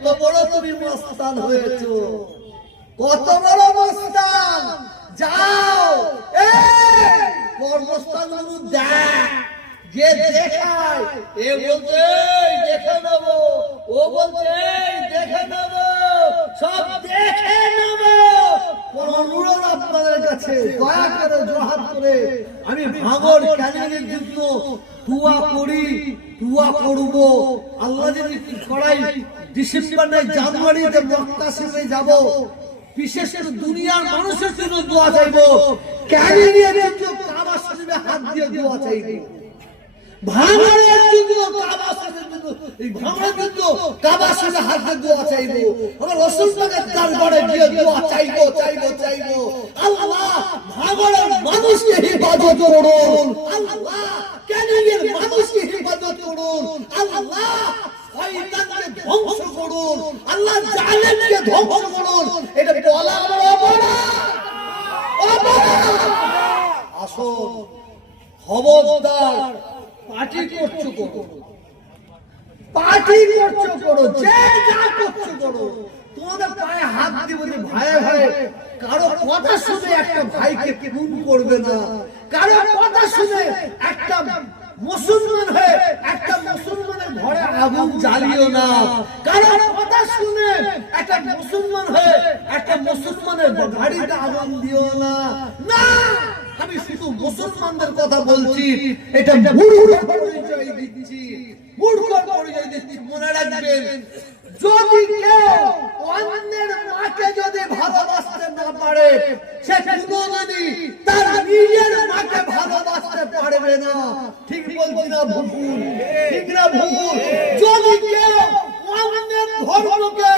কত বড় মস্তান হয়েছো। কত বড় মস্তান। যাও। এই কর্মস্থান দেখ। যে দেখায়, এ বলছে দেখে নেব। ও বলছে দেখে নেব সব দেখে নেব কোন অনুরোধ আপনাদের কাছে দয়া করে জোহার করে আমি ভাঙর জন্য আল্লাহ যদি ডিসেম্বর নয় জানুয়ারিতে মক্কাশিমে যাব। বিশেষ দুনিয়ার মানুষের জন্য দোয়া চাইব। ক্যানিংয়ের জন্য কাবা হাত দিয়ে দোয়া চাইব। ভাঙড়ের আল্লাহ আল্লাহ ক্যানিংয়ের মানুষকে হিফাজত করুন। ধ্বংস করুন। আল্লাহ জালেমকে ধ্বংস করুন। এটা বলা আমার অপরাধ। অপরাধ। আসুন, খবরদার, পার্টি করছ করো পার্টি করছ করো, যে যা করছ করো। তোমাদের পায়ে হাত দিব যে ভাইয়ে ভাইয়ে কারও কথা শুনে একটা ভাইকে খুন করবে না। কারও কথা শুনে একটা মুসলমান হয়ে একটা মুসলমানের ঘরে আগুন জ্বালিও না। কারও কথা শুনে একটা মুসলমান হয়ে একটা মুসলমানের গাড়িতে আগুন দিও না। আমি শুধু মুসলমানদের কথা বলছি এটা পরিচয় দিচ্ছি। পরিচয় দিচ্ছি মনে রাখবেন। যদি কেউ অন্যের মাকে যদি ভালোবাসতে না পারে সে কোনোদিনই তার নিজের মাকে ভালোবাসতে পারবে না। ঠিক বলছি না ভুল? ঠিক না ভুল? যদি কেউ অন্যের ধর্মকে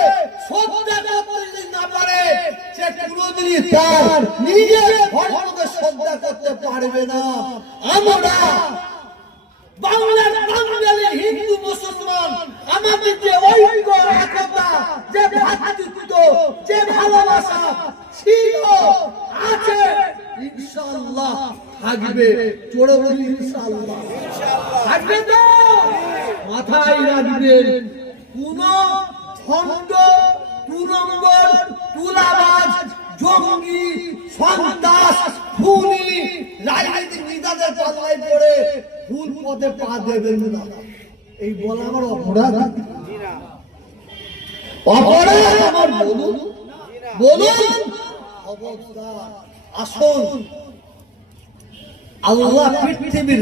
শ্রদ্ধা করতে না পারে সে কোনোদিনই তার নিজের করতে পারবে না। আমরা বাংলার বাঙালি, হিন্দু, মুসলমান, আমাদের যে ঐক্য, একতা, যে ভ্রাতৃত্ব, যে ভালোবাসা, ছিল, আছে, ইনশাআল্লাহ থাকবে। চোরে বলি, ইনশাআল্লাহ। থাকবে তো? মাথায় রাখবেন, কোন খন্ড দু নম্বর, তুলাবাজ, জঙ্গি সন্ত্রাস খুনি রাজনৈতিক নেতাদের করে ভুল পথে পা দেবেন না। এই বলা আমার অপরাধ। অপরাধ আমার বলুন। বলুন। অবস্থা আসুন আল্লাহ পৃথিবীর